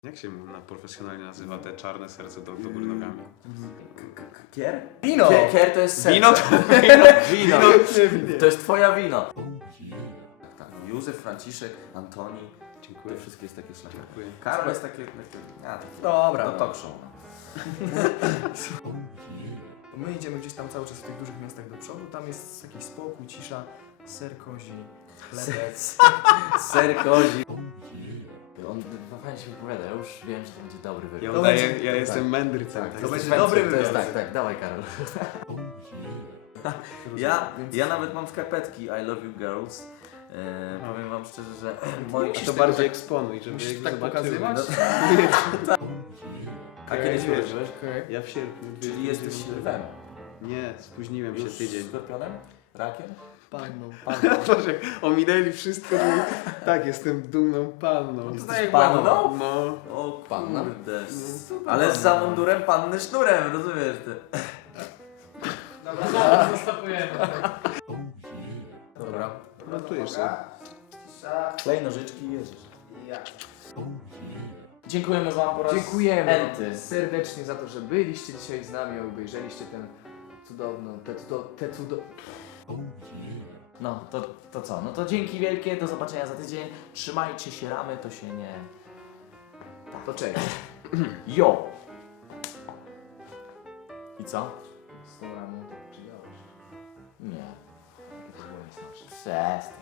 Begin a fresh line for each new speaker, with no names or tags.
Jak się na profesjonalnie nazywa te czarne serce do góry nogami?
Kier?
Wino!
Kier to jest serce.
Wino
Wino.
Wino.
To jest twoja wino. Tak, Józef, Franciszek, Antoni.
Dziękuję.
To wszystkie jest takie szlachetne.
Dziękuję.
Karol jest takie
Dobra.
to talk show.
My idziemy gdzieś tam cały czas w tych dużych miastach do przodu, tam jest jakiś spokój, cisza, ser kozi, chlebek.
Ser kozi. On fajnie się wypowiada, ja już wiem, że to będzie dobry
Ja
wywiad.
udaję,
będzie-
ja jestem mędrcem.
Tak,
Tak,
to
jesteś
będzie dobry
mędrcem, to jest
wywiad.
tak, dawaj Karol. Ja nawet mam skarpetki I love you girls. Powiem wam szczerze, że moi
A to bardziej eksponuj, żeby
Musisz
ich
tak
zobaczyły.
pokazywać?
No, a kiedy się
wiesz,
urodziłeś?
Okej.
Ja w sierpniu.
Czyli jesteś lwem.
Nie, spóźniłem się
Już
tydzień.
skorpionem? Rakiem?
Panną.
Boże, jak ominęli wszystko, że... Tak, jestem dumną panną.
No to
Jesteś
jak
panną?
No.
O
Panna?
kurde.
Super
Ale z
panna.
za mundurem panny sznurem, rozumiesz ty?
Dobra, zostawujemy.
Dobra.
No tu jeszcze.
Klej nożyczki i jedziesz. Dziękujemy wam po raz
Dziękujemy
enty.
serdecznie za to, że byliście dzisiaj z nami, obejrzeliście ten cudowną,
No, to co? No to dzięki wielkie, do zobaczenia za tydzień. Trzymajcie się ramy, to się nie...
to cześć.
Jo! I co?
Z tą ramą, czy działasz?
Nie. Przestań.